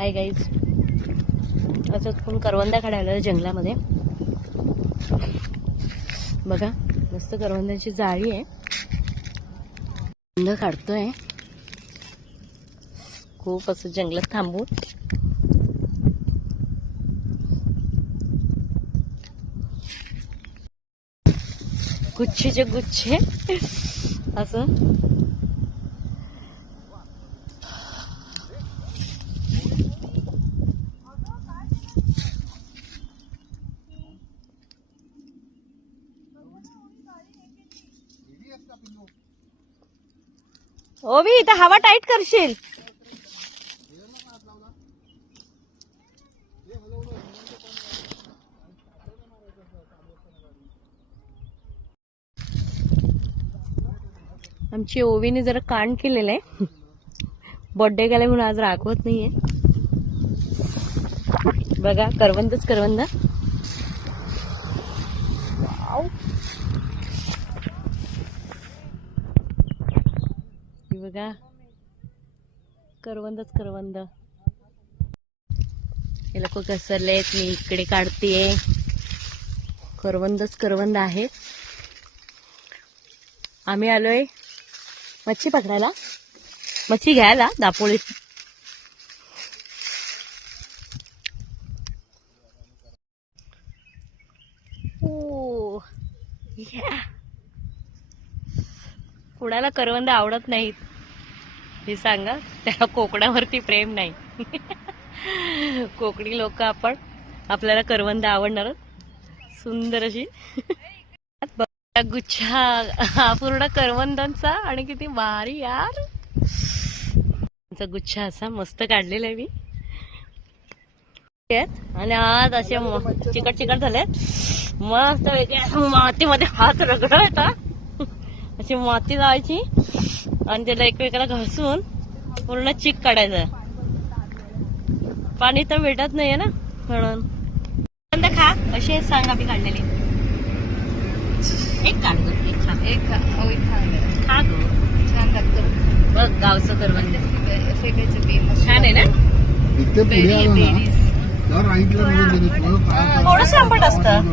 Hi guys, असं पण करवंदा काढायला जंगलामध्ये. बघा मस्त करवंदाची जाळी आहे. करवंद काढतोय खूप असं जंगलात थांबून. गुच्छेचे गुच्छे असं. ओवी इथं हवा टाईट करशील. आमची ओवीने जरा कांड केलेलं आहे. बर्थडे गेलाय म्हणून आज रागवत नाहीये. बघा करवंदच करवंद. बघा करवंदच करवंद. हे लोक घसरलेत, मी इकडे काढतेय. करवंदच करवंद आहे. आम्ही आलोय मच्छी पकडायला, मच्छी घ्यायला दापोलीत. ओ कुणाला करवंद आवडत नाहीत हे सांगा. त्याला कोकणावरती प्रेम नाही. कोकणी लोक आपण, आपल्याला करवंद आवडणार. सुंदर अशी गुच्छा हा पूर्ण करवंदांचा. आणि किती भारी यार गुच्छा असा मस्त काढलेला आहे मी. आणि आज असे चिकट चिकट झाले मस्त वेगळे. मातीमध्ये हात रगडायचा, अशी माती लावायची आणि त्याला एकमेकाला घासून पूर्ण चिक काढायचं. पाणी तर भेटत नाहीये ना म्हणून. खा असे सांग आम्ही काढलेले. एक काढ गो, एक खा. एक खा गो, छान लागतं बघ. गावचं करवंद छान आहे ना. थोडंसं आंबट असतं.